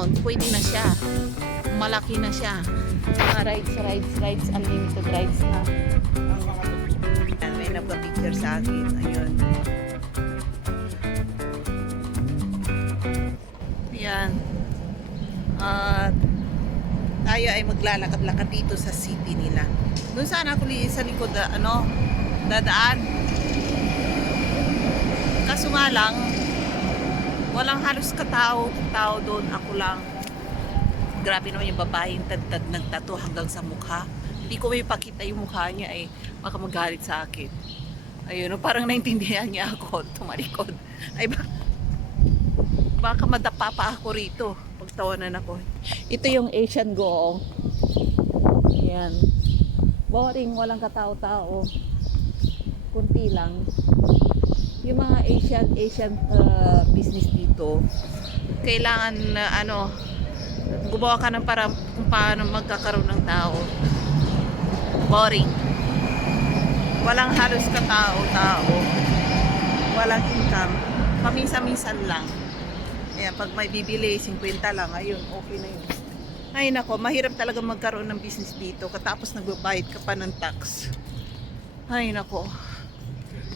ngayon, pwede na siya. Malaki na siya. Mga rides, unlimited rides na. May nagpa-picture sa akin. Ayun. Ayan. At tayo ay maglalakad-lakad dito sa city nila. Doon sana ako sa likod, dadaan. Kaso nga lang, walang halos tao doon. Ako lang. Grabe naman yung babae, yung tad nagtato hanggang sa mukha. Hindi ko may pakita yung mukha niya baka magalit sa akin. Ayun, parang naintindihan niya ako, tumalikod. Ay, baka madapa pa ako rito. Pagtawanan ako. Ito yung Asian Goong. Ayan. Boring, walang katao-tao. Kunti lang. Yung mga Asian business dito, kailangan gumawa ka ng para kung paano magkakaroon ng tao. Boring. Walang halos katao-tao. Walang income. Paminsan-minsan lang. Ayan, pag may bibili, 50 lang. Ayun, okay na yun. Ay nako, mahirap talaga magkaroon ng business dito. Katapos nagbabayad ka pa ng tax. Ay nako.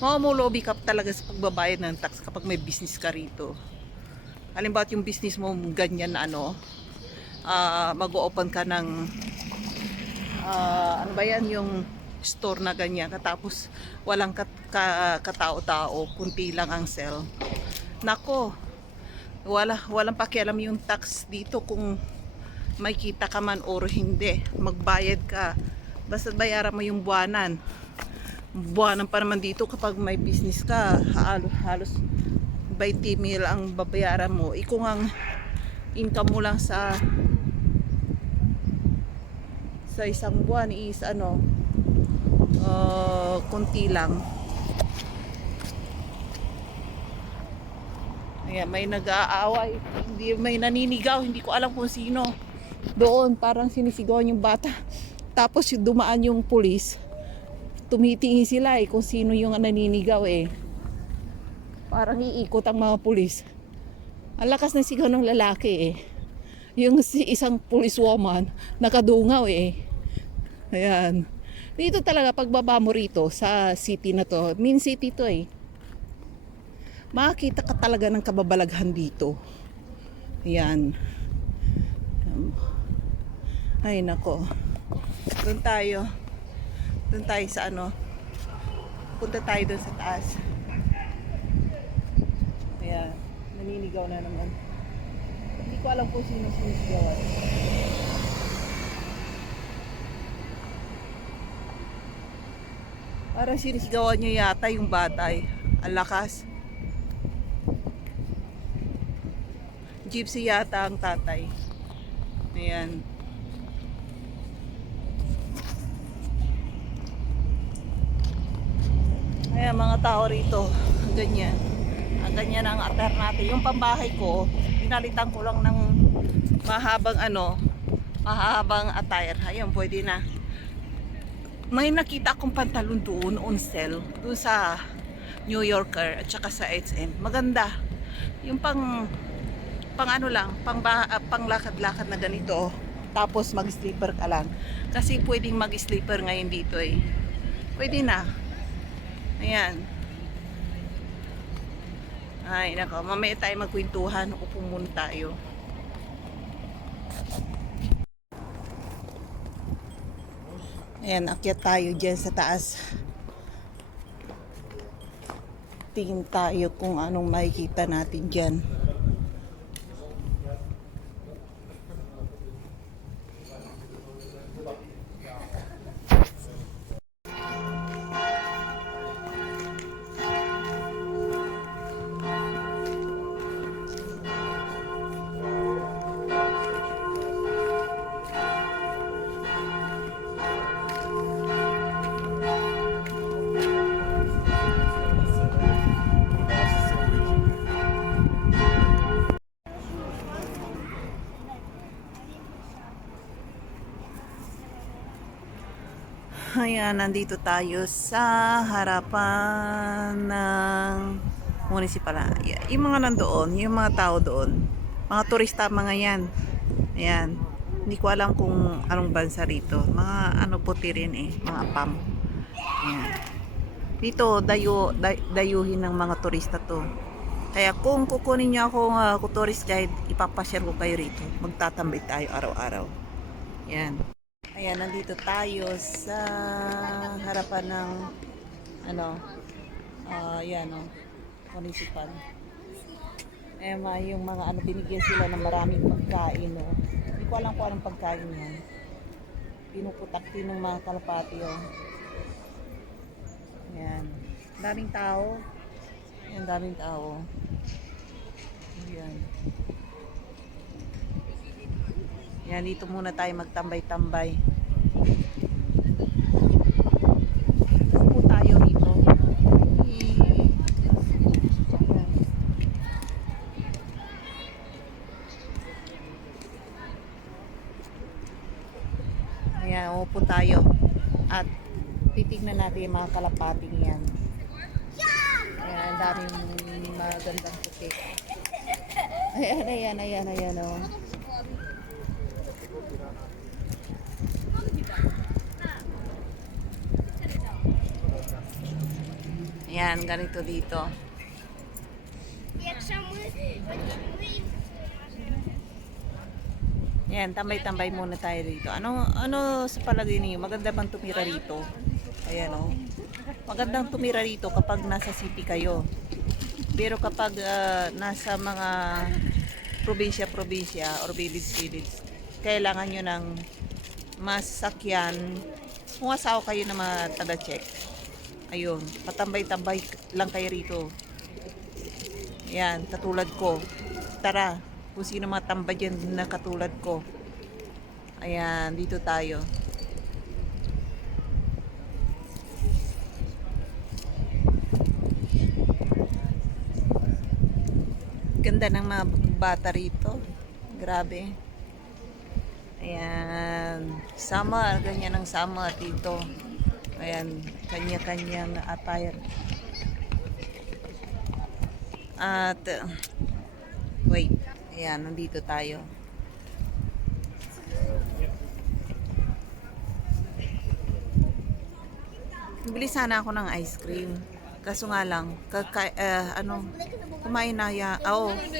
Mamumulobi ka talaga sa pagbabayad ng tax kapag may business ka rito. Halimbawa yung business mo ganyan na mag-o-open ka ng ano ba yan, yung store na ganyan, katapos walang katao-tao, kunti lang ang sell. Nako, walang pakialam yung tax dito kung may kita ka man or hindi. Magbayad ka, basta bayaran mo yung buwanan pa naman dito. Kapag may business ka, halos 20 mil ang babayaran mo. Kung ang income mo lang sa isang buwan is kunti lang. Ayan, may nag-aaway, may naninigaw, hindi ko alam kung sino. Doon parang sinisigawan yung bata. Tapos dumaan yung pulis. Tumitingin sila kung sino yung naninigaw Parang iikot ang mga pulis. Ang lakas ng sigaw ng lalaki Yung isang policewoman nakadungaw Ayan. Dito talaga pagbaba mo rito sa city na to, main city to makikita ka talaga ng kababalaghan dito. Ayan. Ay nako. Doon tayo sa punta tayo doon sa taas. Ayan, naninigaw na naman. Hindi ko alam kung sino sinisigawan. Parang sinisigawan niya yata yung bata Ang lakas. Gypsy yata ang tatay. Ayan. Ayan, mga tao rito. Ganyan. Ang ganyan ang attire natin. Yung pambahay ko, pinalitan ko lang ng mahabang attire. Ayan, pwede na. May nakita akong pantalon doon on sale. Doon sa New Yorker at saka sa H&M. Maganda. Yung pang lakad-lakad na ganito. Tapos mag-sleeper ka lang. Kasi pwedeng mag-sleeper ngayon dito Pwede na. Ayan. Ay, nako. Mamaya tayo magkwentuhan. Upo muna tayo. Ayan, akyat tayo dyan sa taas. Tingin tayo kung anong makikita natin dyan. Ayan, nandito tayo sa harapan ng municipal. Yung mga nandoon, yung mga tao doon, Mga turista mga yan. Ayan. Hindi ko alam kung anong bansa rito. Mga ano puti rin eh. Mga apam. Ayan. Dito, dayuhin ng mga turista to. Kaya kung kukunin niyo akong tourist guide, ipapashare ko kayo rito. Magtatambay tayo araw-araw. Ayan. Ayan, nandito tayo sa harapan ng ano, yan o, municipal. Yung mga ano, binigyan sila ng maraming pagkain, no. Hindi ko alam kung anong pagkain yan. Pinuputak din ng mga kalapati, oh. Ayan. Daming tao. Ayan, daming tao. Ayan. Ayan, dito muna tayo magtambay-tambay. Upo tayo rito. Ayan, upo tayo. At titignan natin yung mga kalapating yan. Ayan, ang daming magandang puti. Ayan, oh. Ayan, ganito dito. Ayan, tambay-tambay muna tayo dito. Ano sa palagay niyo? Maganda bang tumira rito? Ayan, oh. Magandang tumira rito kapag nasa city kayo. Pero kapag nasa mga probinsya or village, kailangan nyo ng masakyan. Kung asawa kayo na mga taga-check, ayun, patambay-tambay lang kayo rito. Yan, katulad ko. Tara, kung sino mga tambay dyan na katulad ko. Ayan, dito tayo. Ganda ng mga bata rito. Grabe. Ayan. Summer. Ganyan ang summer dito. Ayan. Kanya-kanyang attire. At wait. Ayan. Nandito tayo. Bili sana ako ng ice cream. Kaso nga lang, kumain na ya.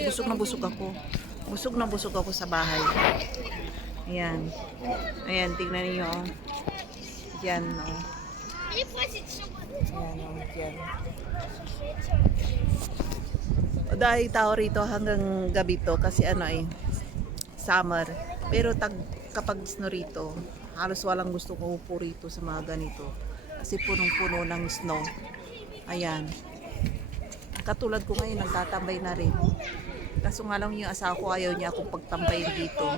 Busog na busog ako. Busog na busog ako sa bahay. Ayan. Ayan, tignan niyo, oh. Diyan, oh. Ayan, oh, diyan. Dahil tao rito hanggang gabi to kasi summer. Pero kapag snow rito, halos walang gusto ko upo rito sa mga ganito. Kasi punong-puno ng snow. Ayan. Katulad ko ngayon, nagtatambay na rin. Kaso nga lang yung asawa ko, ayaw niya akong pagtambayin dito.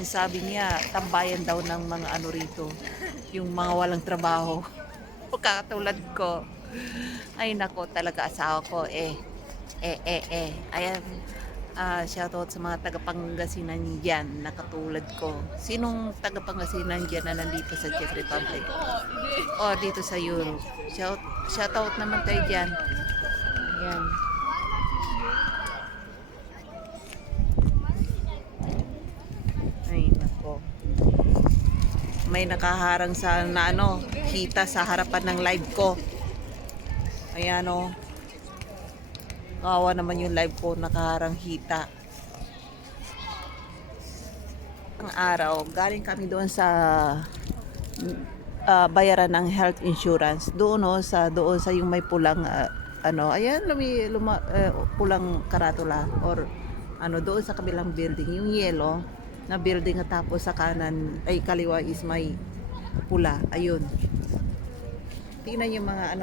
Yung sabi niya, tambayan daw ng mga ano rito. Yung mga walang trabaho. Katulad ko. Ay nako, talaga asawa ko. Ayan. Shoutout sa mga taga-Pangasinan dyan na katulad ko. Sinong taga-Pangasinan dyan na nandito sa Czech Republic? O dito sa Europe. Shoutout naman kayo dyan. Ayan. Ay nako. May nakaharang sa kita sa harapan ng live ko. Ayan, o. Kawawa naman yung live ko, nakaharang hita. Ang araw, galing kami doon sa bayaran ng health insurance. Doon sa yung may pulang ayan, pulang karatula or doon sa kabilang building, yung yellow na building at tapos sa kanan ay kaliwa is may pula. Ayun. Tingnan yung mga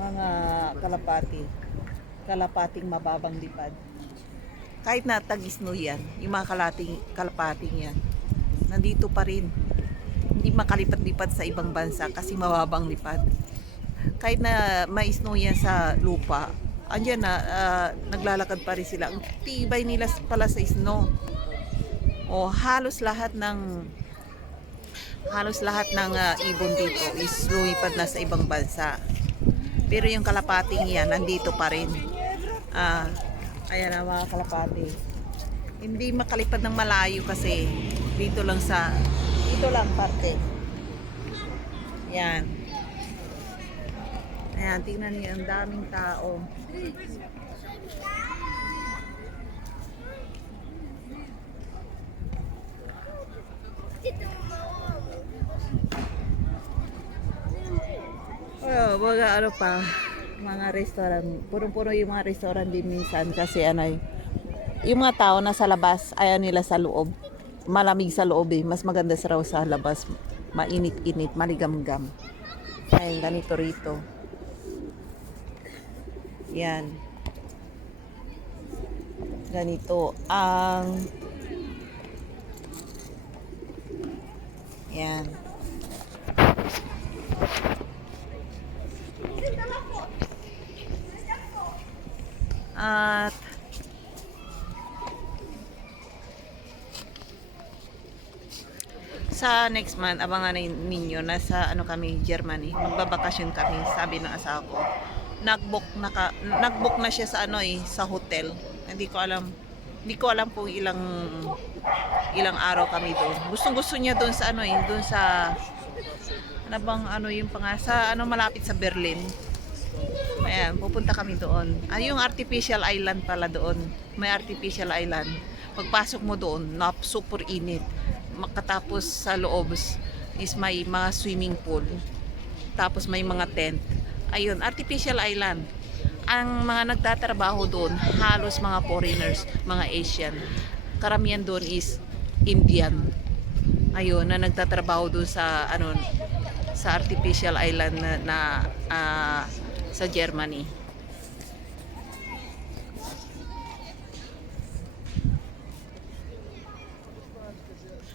mga kalapating mababang lipad. Kahit na tag-snow yan, yung mga kalapating yan, nandito pa rin. Hindi makalipat-lipat sa ibang bansa kasi mababang lipad. Kahit na may snow yan sa lupa, andyan na, naglalakad pa rin sila. Ang tibay nila pala sa snow. Halos lahat ng ibon dito is lumipad na sa ibang bansa. Pero yung kalapating yan, nandito pa rin. Ayan ang mga kalapati. Hindi makalipad ng malayo kasi dito lang parte. Yan. Ayan, tingnan niyo ang daming tao. Oh, mga ano pa, mga restaurant. Puro-puro yung mga restaurant din minsan kasi ano yung mga tao na sa labas, ayaw nila sa loob. Malamig sa loob eh. Mas maganda sa raw sa labas. Mainit-init, maligam-gam. Ayun, ganito rito. Yan. Ganito ang yan. At sa next month, abangan ninyo nasa ano kami, Germany. Magbabakasyon kami, sabi ng asawa ko. Nagbook na siya sa ano sa hotel. Hindi ko alam kung ilang araw kami doon. Gustong-gusto niya doon sa doon sa ano bang yung sa malapit sa Berlin. Ayan, pupunta kami doon. Yung artificial island pala doon. May artificial island. Pagpasok mo doon, super init. Makatapos sa loob is may mga swimming pool. Tapos may mga tent. Ayun, artificial island. Ang mga nagtatrabaho doon, halos mga foreigners, mga Asian. Karamihan doon is Indian. Ayun, na nagtatrabaho doon sa sa artificial island na sa Germany.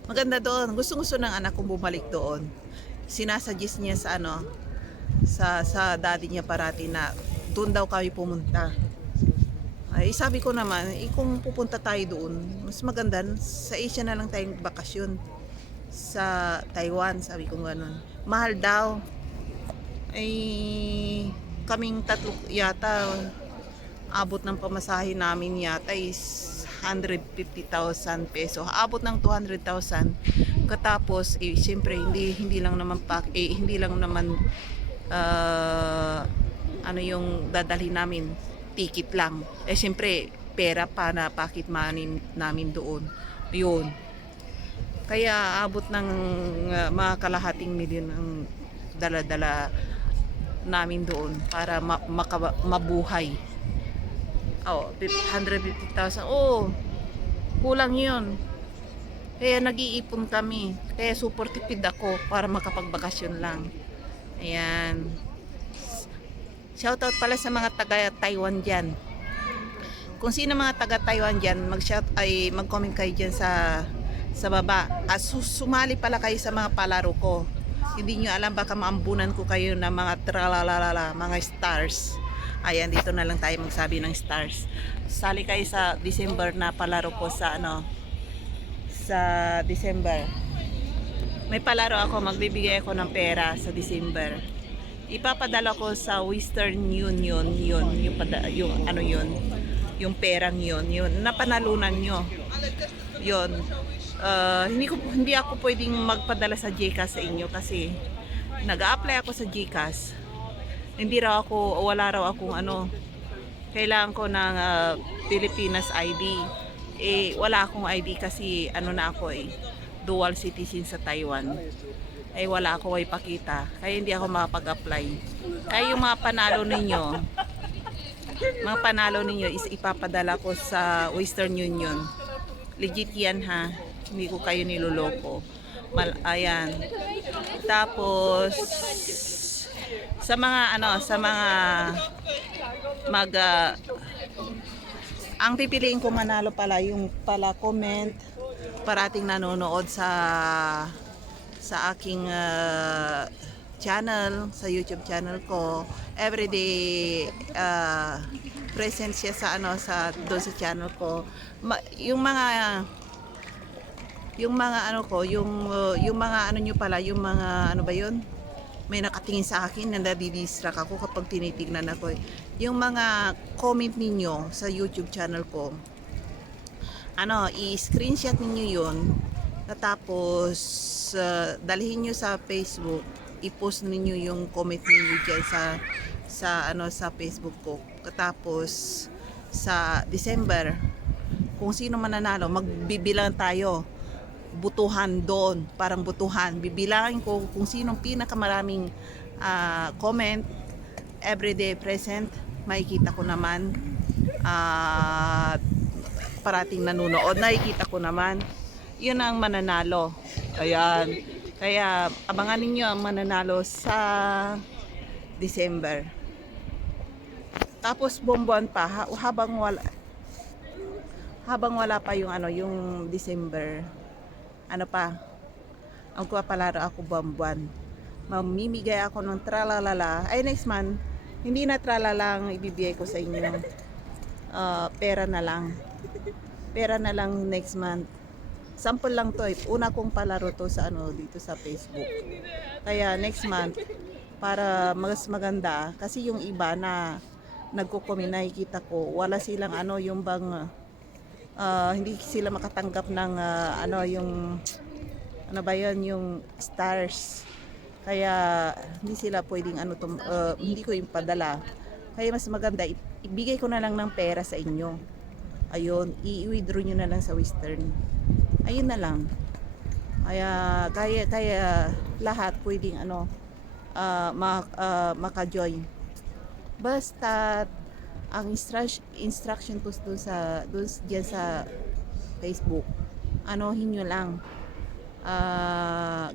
Maganda doon. Gusto ng anak kong bumalik doon. Sinasuggest niya sa sa daddy niya parati na doon daw kami pumunta. Ay, sabi ko naman, kung pupunta tayo doon, mas maganda sa Asia na lang tayong bakasyon. Sa Taiwan, sabi ko gano'n. Mahal daw. Ay, kaming tatlo yata, abot ng pamasahe namin yata is 150,000 peso. Abot ng 200,000. Katapos, siyempre, hindi lang naman yung dadalhin namin, ticket lang. Siyempre, pera pa na pocket money namin doon. Yun. Kaya abot ng mga kalahating milyon ang dala-dala namin doon para mabuhay. 150,000. Kulang yun. Kaya nag-iipon kami. Kaya super tipid ako para makapagbakasyon lang. Ayan. Shoutout pala sa mga taga Taiwan dyan. Kung sino mga taga Taiwan dyan, mag-comment kayo dyan sa baba. Sumali pala kayo sa mga palaro ko. Hindi nyo alam, baka maambunan ko kayo ng mga tralalala, mga stars. Ayan, dito na lang tayo magsabi ng stars. Sali kayo sa December na palaro ko sa sa December. May palaro ako, magbibigay ako ng pera sa December. Ipapadala ko sa Western Union yung perang yun napanalunan nyo. Yun. Hindi ako pwedeng magpadala sa GCash sa inyo kasi nag-a-apply ako sa GCash. Wala raw akong kailangan ko ng Pilipinas ID. Wala akong ID kasi na ako dual citizen sa Taiwan. Wala ako ipakita. Kaya hindi ako makapag-apply. Kaya yung mga panalo ninyo is ipapadala ko sa Western Union. Legit yan ha. Hindi ko kayo niloloko. Ayan. Tapos sa mga ang pipiliin ko manalo pala yung comment parating nanonood sa aking channel, sa YouTube channel ko. Everyday present siya sa doon sa channel ko. Yung mga nyo pala, yung mga ba yun? may nakatingin sa akin na nadidistract ako kapag tinitignan ako. Yung mga comment ninyo sa YouTube channel ko, i-screenshot ninyo yun, tapos dalhin nyo sa Facebook, i-post ninyo yung comment ninyo dyan sa Facebook ko. Tapos sa December, kung sino mananalo, magbibilang tayo, butuhan doon, parang butuhan. Bibilangin ko kung sinong pinakamaraming comment, everyday present, makikita ko naman. Parating nanonood, nakikita ko naman. Yun ang mananalo. Ayan. Kaya abangan ninyo ang mananalo sa December. Tapos buwan pa, habang wala pa yung yung December, ang papalaro ako buwan. Mamimigay ako ng tralalala. Ay, next month, hindi na tralala ang ibibigay ko sa inyo. Pera na lang. Pera na lang next month. Sample lang to. Una kong palaro to sa dito sa Facebook. Kaya next month, para mas maganda, kasi yung iba na nagko-comment, nakikita ko, wala silang yung bang hindi sila makatanggap ng yung yung stars. Kaya hindi sila pwedeng hindi ko yung padala. Kaya mas maganda ibigay ko na lang ng pera sa inyo. Ayun, i-withdraw nyo na lang sa Western. Ayun na lang. Kaya lahat pwedeng maka-join. Basta ang instruction ko doon diyan sa Facebook, nyo lang,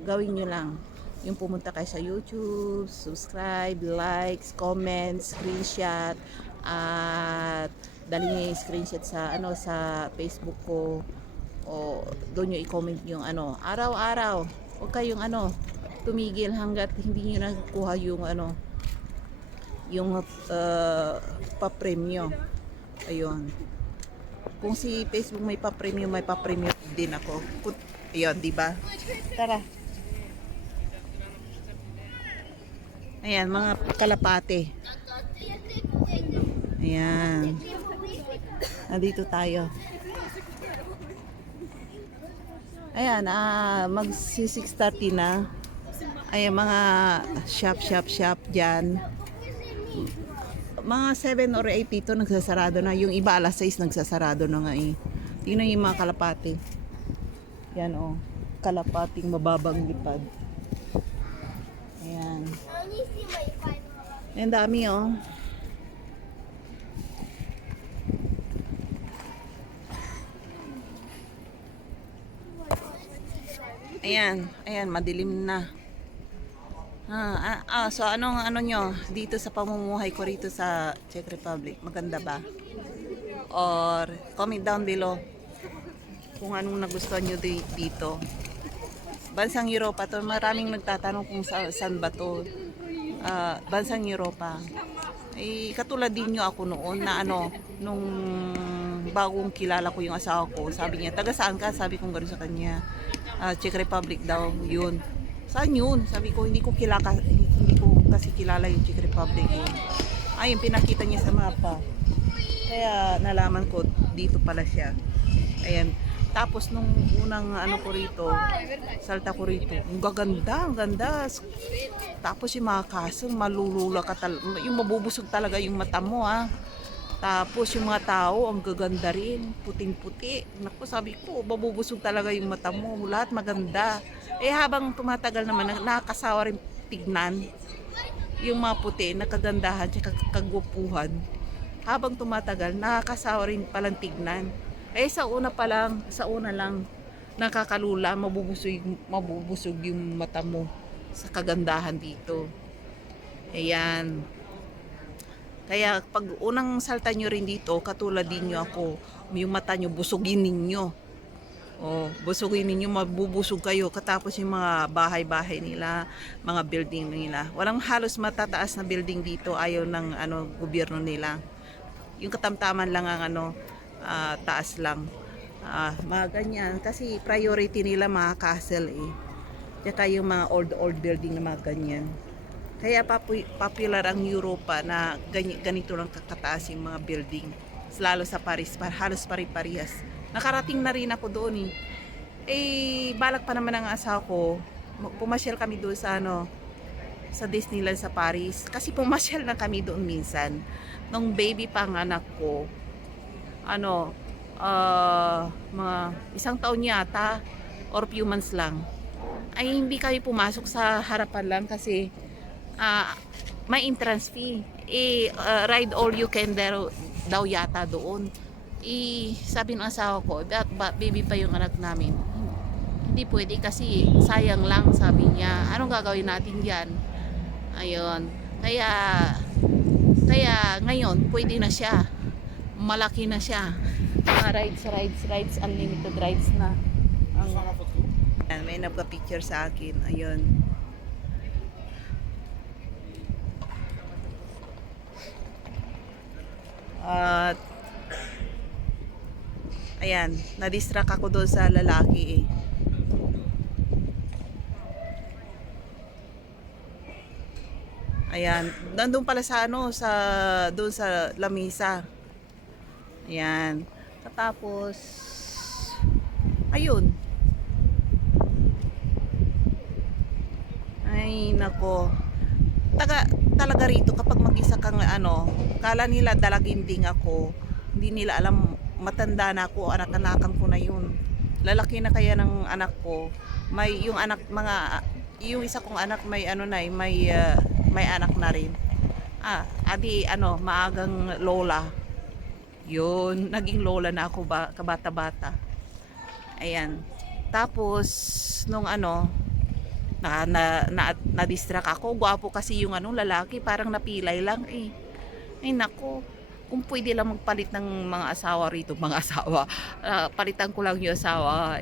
gawin nyo lang yung pumunta kayo sa YouTube, subscribe, likes, comments, screenshot, at dali nyo yung screenshot sa Facebook ko, o doon nyo i-comment yung araw-araw. Huwag kayong tumigil hanggat hindi nyo nakukuha yung pa-premyo. Ayun. Kung si Facebook may pa-premyo din ako. Ayun, di ba? Tara. Ayan, mga kalapate. Ayan. Nandito tayo. Ayan, magsi 6:30 na. Ayan, mga shop dyan. Mga 7 or 8 dito nagsasarado na. Yung iba alas 6 nagsasarado na nga eh. Tingnan yung mga kalapate. Yan kalapating mababang lipad. Ayan. Ayan, dami Ayan, madilim na. So anong nyo dito sa pamumuhay ko rito sa Czech Republic? Maganda ba? Or comment down below kung anong nagustuhan nyo dito. Bansang Europa to, maraming nagtatanong kung saan ba to. Bansang Europa. Katulad din nyo ako noon na nung bagong kilala ko yung asawa ko, sabi niya, taga saan ka? Sabi ko gano'n sa kanya, Czech Republic daw, yun. Saan yun? Sabi ko, hindi ko kasi kilala yung Czech Republic. Ayun, pinakita niya sa mapa. Kaya nalaman ko, dito pala siya. Ayan. Tapos nung unang ko rito, salta ko rito, ang ganda. Tapos yung mga kaso, malulula ka talaga, yung mabubusog talaga yung mata mo Tapos yung mga tao, ang gaganda rin, puting-puti. Naku, sabi ko, mabubusog talaga yung mata mo, lahat maganda. Habang tumatagal naman, nakakasawa rin tignan. Yung mga puti, nakagandahan, tsaka kagwapuhan. Habang tumatagal, nakakasawa rin palang tignan. Sa una lang, nakakalula, mabubusog yung mata mo sa kagandahan dito. Ayan. Kaya pag unang salta nyo rin dito, katulad din nyo ako, yung mata nyo, busugin ninyo. Busugin ninyo, mabubusog kayo. Katapos yung mga bahay-bahay nila, mga building nila. Walang halos matataas na building dito, ayaw ng gobyerno nila. Yung katamtaman lang ang taas lang. Mga ganyan. Kasi priority nila mga castle Tsaka yung mga old building na mga ganyan. Kaya popular ang Europa na ganito lang kakataas yung mga building. Lalo sa Paris, halos pari-parihas. Nakarating na rin ako doon eh. Balak pa naman ang asawa ko. Pumasyal kami doon sa sa Disneyland sa Paris. Kasi pumasyal na kami doon minsan. Nung baby pa ang anak ko. Mga isang taon yata or few months lang. Ay hindi kami pumasok sa harapan lang kasi may entrance fee. Ride all you can daw yata doon. Sabi ng asawa ko, baby pa yung anak namin. Hindi pwede kasi sayang lang, sabi niya. Anong gagawin natin diyan? Ayun. Kaya ngayon pwede na siya. Malaki na siya. Mga rides, unlimited rides na. May nagpa-picture sa akin. Ayun. At ayan, na-distract ako doon sa lalaki eh. Ayan, nandun pala sa doon sa lamisa. Ayan. Tapos ayun. Ay nako. Talaga rito kapag mag-isa kang kala nila dalaginding ako. Hindi nila alam matanda na ako, anak-anakan ko na yun. Lalaki na kaya ng anak ko. Yung isa kong anak may may anak na rin. Maagang lola. Yun, naging lola na ako kabata-bata. Ayan. Tapos nung na-distract ako. Gwapo kasi yung lalaki, parang napilay lang eh. Ay nako, kung pwede lang magpalit ng mga asawa rito, palitan ko lang yung asawa,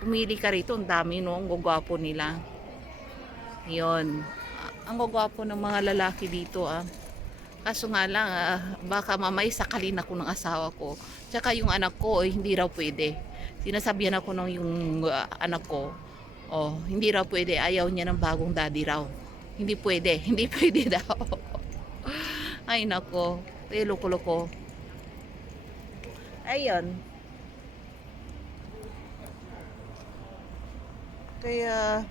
umili ka rito, ang dami ang gwapo nila. Yun, ang gwapo ng mga lalaki dito Kaso nga lang, baka mamay sakalin ako ng asawa ko. Tsaka yung anak ko, hindi raw pwede. Sinasabihan ako ng yung anak ko, hindi raw pwede. Ayaw niya ng bagong daddy raw. Hindi pwede. Hindi pwede daw. Ay nako. Loko-loko. Ayun. Kaya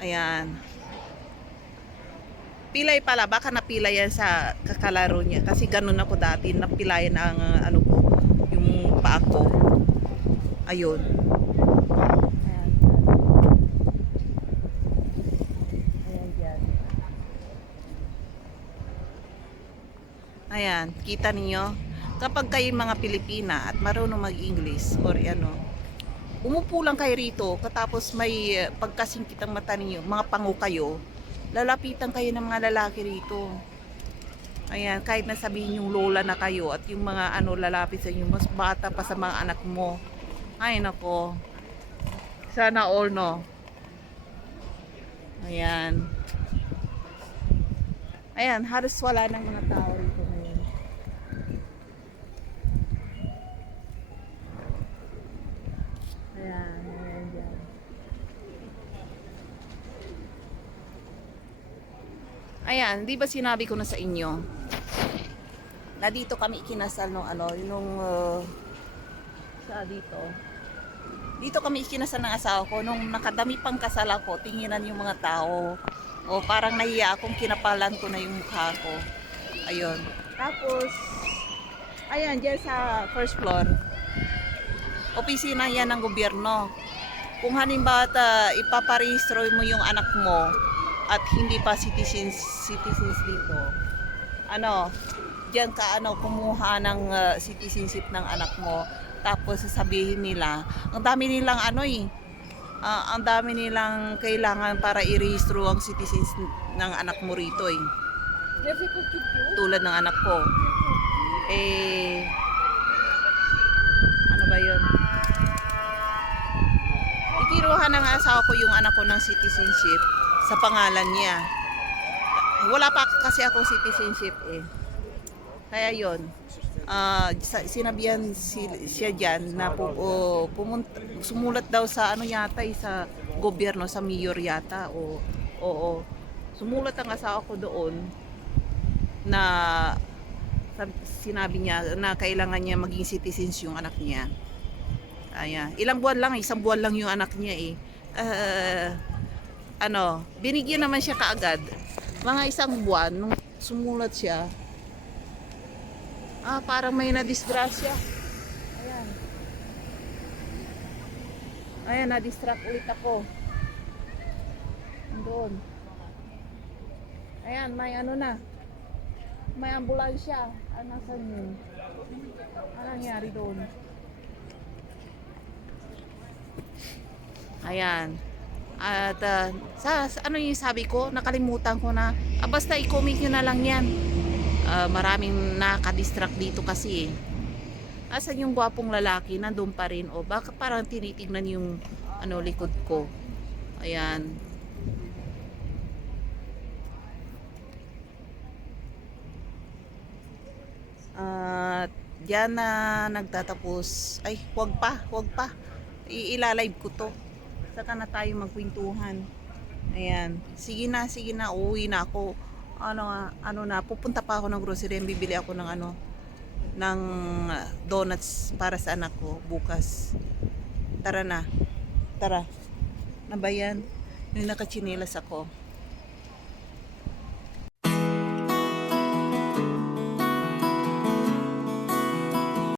ayan. Pilay pala, baka napilay yan sa kakalaro niya. Kasi ganun ako dati, napilayan ang ko, yung paa ko. Ayun. Ayan, kita niyo. Kapag kayo mga Pilipina at marunong mag-English or umupo lang kayo rito, katapos may pagkasingkit ang mata ninyo, mga pango kayo, lalapitan kayo ng mga lalaki rito. Ayan, kahit na sabihin yung lola na kayo at yung mga lalapit sa inyo, mas bata pa sa mga anak mo. Ay nako. Sana all Ayan. Ayan, halos wala ng mga tao rito ngayon. Ayan dyan. Ayan, di ba sinabi ko na sa inyo na dito kami ikinasal dito kami ikinasal ng asawa ko nung nakadami pang kasal ako. Tinginan yung mga tao, parang nahiya akong kinapalan ko na yung mukha ko. Ayun, tapos ayan, dyan sa first floor opisina yan ng gobyerno. Kung halimbawa ipaparehistro mo yung anak mo at hindi pa citizens dito, diyan ka kumuha ng citizenship ng anak mo. Tapos sasabihin nila, ang dami nilang ang dami nilang kailangan para i-rehistro ang citizens ng anak mo rito eh. Tulad ng anak ko. Ano ba yun? Ikiruhan ng asawa ko yung anak ko ng citizenship sa pangalan niya. Wala pa kasi akong citizenship eh. Kaya yun. sinabihan siya diyan na sumulat daw sa ano yata sa gobyerno, sa mayor yata, o oo. Sumulat ang asawa ko doon na sinabi niya na kailangan niya maging citizens yung anak niya. Ayan. Ilang buwan lang, isang buwan lang yung anak niya eh. Binigyan naman siya kaagad. Mga isang buwan, nung sumulat siya, parang may nadisgrasya. Ayan. Ayan, na-distract ulit ako. Doon. Ayan, may ano na. May ambulansya. Nasaan yun? Ano nangyari doon? Ayan. At ano yung sabi ko, nakalimutan ko na. Basta i-comment nyo na lang yan. Maraming nakadistract dito kasi eh. Asan yung gwapong lalaki? Nandun pa rin. O baka parang tinitignan yung likod ko. Ayan. Diyan na nagtatapos. Ay, wag pa. Ilalive ko to. Saka na tayo magkwentuhan. Ayan. Sige na, uuwi na ako. Pupunta pa ako ng grocery, bibili ako ng ng donuts para sa anak ko bukas. Tara na. Tara. Na ba yan? Yung nakachinelas ako.